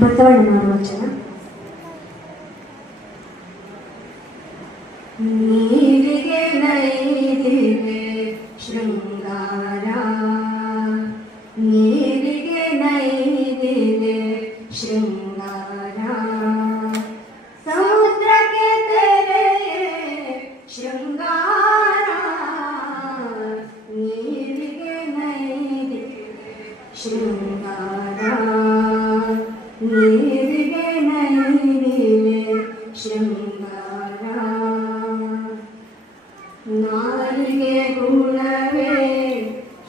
ಬಸವಣ್ಣ ಮಾಡುವ ವಚನ. ನೀರಿಗೆ ನೈದಿವೆ ಶೃಂಗಾರ, ನೀರಿಗೆ ನೈದಿವೆ ಶೃಂಗಾರ, ಸಮುದ್ರಕ್ಕೆ ತೆರೆ ಶೃಂಗಾರ, ನೀರಿಗೆ ನೈದಿವೆ ಶೃಂಗಾರ, ನೀರಿಗೆ ನೈದಿವೆ ಶೃಂಗಾರ, ನಾರಿಗೆ ಗುಣವೇ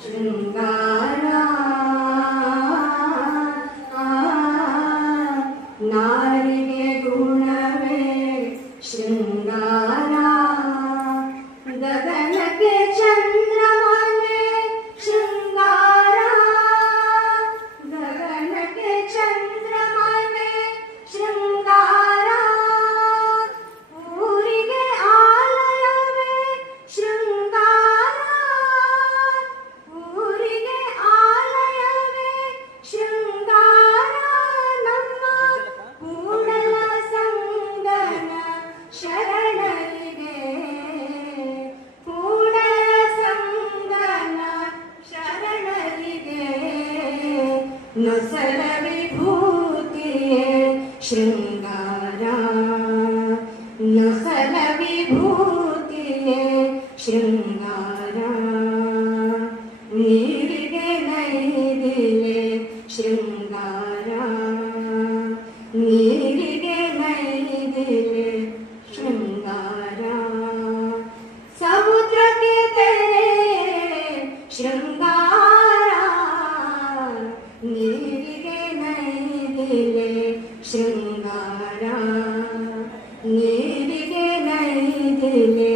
ಶೃಂಗಾರ, ನಾರಿಗೆ ಗುಣವೇ ಶೃಂಗಾರ, ಗಗನಕ್ಕೆ ಚಂದ್ರಮನೆ ಶೃಂಗಾರ, ಗಗನಕ್ಕೆ ಚಂದ್ರಮನೆ ಶೃಂಗಾರ, ಊರಿಗೆ ಆಲಯವೇ ಶೃಂಗಾರ, ಊರಿಗೆ ಆಲಯವೇ ಶೃಂಗಾರ, ನಮ್ಮ ಕೂಡಲ ಸಂಗನ ಶರಣರಿಗೆ, ಕೂಡಲ ಸಂಗನ ಶರಣರಿಗೆ, ನೊಸಲ ವಿಭೂತಿಯೇ ಶೃಂಗಾರ, ನೊಸಲ ವಿಭೂತಿಯೇ ಶೃಂಗಾರ, ನೀರಿಗೆ ನೈದಿಲೆ ಶೃಂಗಾರ, ನೀರಿಗೆ ನೈದಿಲೆ ಶೃಂಗಾರ, ಸಮುದ್ರಕ್ಕೆ ತೆರೆ ಶೃಂಗಾರ, ನೀರಿಗೆ ನೈದಿಲೆ ಶೃಂಗಾರ, ನೀರಿಗೆ ನೈದಿಲೆ